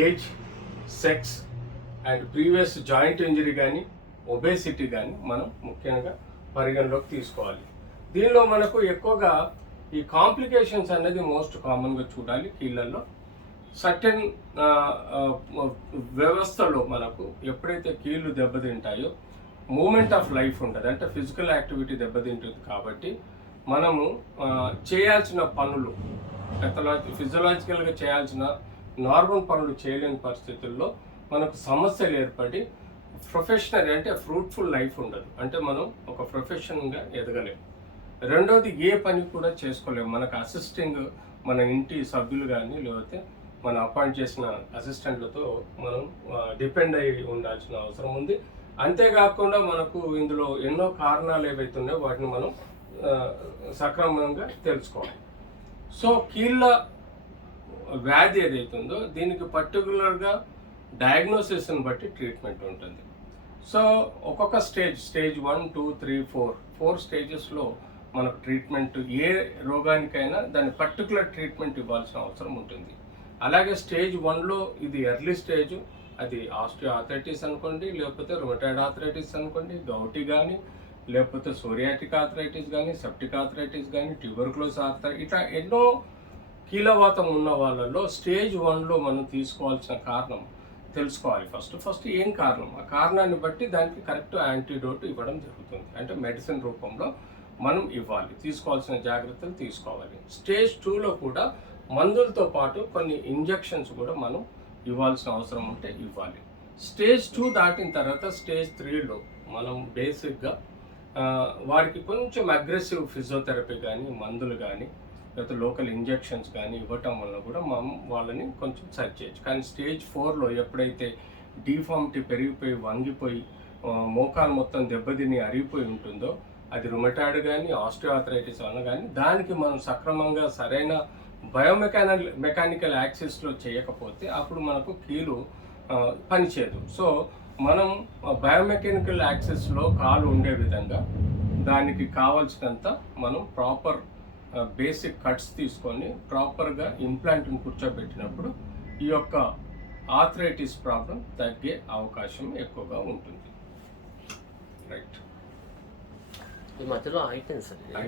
Age sex and previous joint injury కానీ obesity కానీ మనం ముఖ్యంగా పరిగణలోకి తీసుకోవాలి. దీనిలో మనకు ఎక్కువగా ఈ కాంప్లికేషన్స్ అనేది మోస్ట్ కామన్గా చూడాలి కీళ్ళల్లో. సర్టెన్ వ్యవస్థలో మనకు ఎప్పుడైతే కీళ్ళు దెబ్బతింటాయో మూమెంట్ ఆఫ్ లైఫ్ ఉంటుంది. అంటే ఫిజికల్ యాక్టివిటీ దెబ్బతింటుంది కాబట్టి మనము చేయాల్సిన పనులు పెథలాజీ ఫిజియలాజికల్గా చేయాల్సిన నార్మల్ పనులు చేయలేని పరిస్థితుల్లో మనకు సమస్యలు ఏర్పడి ప్రొఫెషనల్ అంటే ఫ్రూట్ఫుల్ లైఫ్ ఉండదు. అంటే మనం ఒక ప్రొఫెషన్గా ఎదగలేము రెండోది ఏ పని కూడా చేసుకోలేము మనకు అసిస్టింగ్ మన ఇంటి సభ్యులు కానీ లేకపోతే మనం అపాయింట్ చేసిన అసిస్టెంట్లతో మనం డిపెండ్ అయి ఉండాల్సిన అవసరం ఉంది. అంతేకాకుండా మనకు ఇందులో ఎన్నో కారణాలు ఏవైతే ఉన్నాయో వాటిని మనం సక్రమంగా తెలుసుకోవాలి. సో కీళ్ళ వ్యాధి ఏదైతుందో దీనికి పర్టికులర్గా డయాగ్నోసిస్ని బట్టి ట్రీట్మెంట్ ఉంటుంది. సో ఒక్కొక్క stage stage one two three four four స్టేజెస్లో మనకు ట్రీట్మెంట్ ఏ రోగానికైనా దాని పర్టికులర్ ట్రీట్మెంట్ ఇవ్వాల్సిన అవసరం ఉంటుంది. అలాగే స్టేజ్ వన్లో ఇది ఎర్లీ స్టేజ్ అది ఆస్టియో ఆథరైటిస్ అనుకోండి లేకపోతే రొమటైడ్ ఆథరైటిస్ అనుకోండి గౌటి కానీ లేకపోతే సోరియాటిక్ ఆథరైటిస్ కానీ సెప్టిక్ ఆథరైటిస్ కానీ ట్యూబర్క్లోస్ ఆథరైటిస్ ఇట్లా ఎన్నో కీలవాతం ఉన్న వాళ్ళలో స్టేజ్ వన్లో మనం తీసుకోవాల్సిన కారణం తెలుసుకోవాలి ఫస్ట్. ఫస్ట్ ఏం కారణం? ఆ కారణాన్ని బట్టి దానికి కరెక్ట్ యాంటీడోట్ ఇవ్వడం జరుగుతుంది. అంటే మెడిసిన్ రూపంలో మనం ఇవ్వాలి. తీసుకోవాల్సిన జాగ్రత్తలు తీసుకోవాలి. స్టేజ్ టూలో కూడా మందులతో పాటు కొన్ని ఇంజెక్షన్స్ కూడా మనం ఇవ్వాల్సిన అవసరం ఉంటే ఇవ్వాలి. స్టేజ్ టూ దాటిన తర్వాత స్టేజ్ త్రీలో మనం బేసిక్గా వాడికి వారికి కొంచెం అగ్రెసివ్ ఫిజియోథెరపీ కానీ మందులు కానీ లేకపోతే లోకల్ ఇంజెక్షన్స్ కానీ ఇవ్వటం వల్ల కూడా మనం వాళ్ళని కొంచెం సరి చేయొచ్చు. కానీ స్టేజ్ ఫోర్లో ఎప్పుడైతే డీఫార్మిటీ పెరిగిపోయి వంగిపోయి మోకాలు మొత్తం దెబ్బతిని అరిగిపోయి ఉంటుందో అది రుమటాయిడ్ కానీ ఆస్టియోఆథరైటిస్ వలన కానీ దానికి మనం సక్రమంగా సరైన బయోమెకానికల్ మెకానికల్ యాక్సెస్లో చేయకపోతే అప్పుడు మనకు కీలు పనిచేయదు. సో మనం బయోమెకానికల్ యాక్సెస్లో కాలు ఉండే విధంగా దానికి కావాల్సినంత మనం ప్రాపర్ బేసిక్ కట్స్ తీసుకొని ప్రాపర్గా ఇంప్లాంట్ని కూర్చోబెట్టినప్పుడు ఈ యొక్క ఆథరైటిస్ ప్రాబ్లం తగ్గే అవకాశం ఎక్కువగా ఉంటుంది. రైట్ ఈ మధ్యలో అయిపోయింది సార్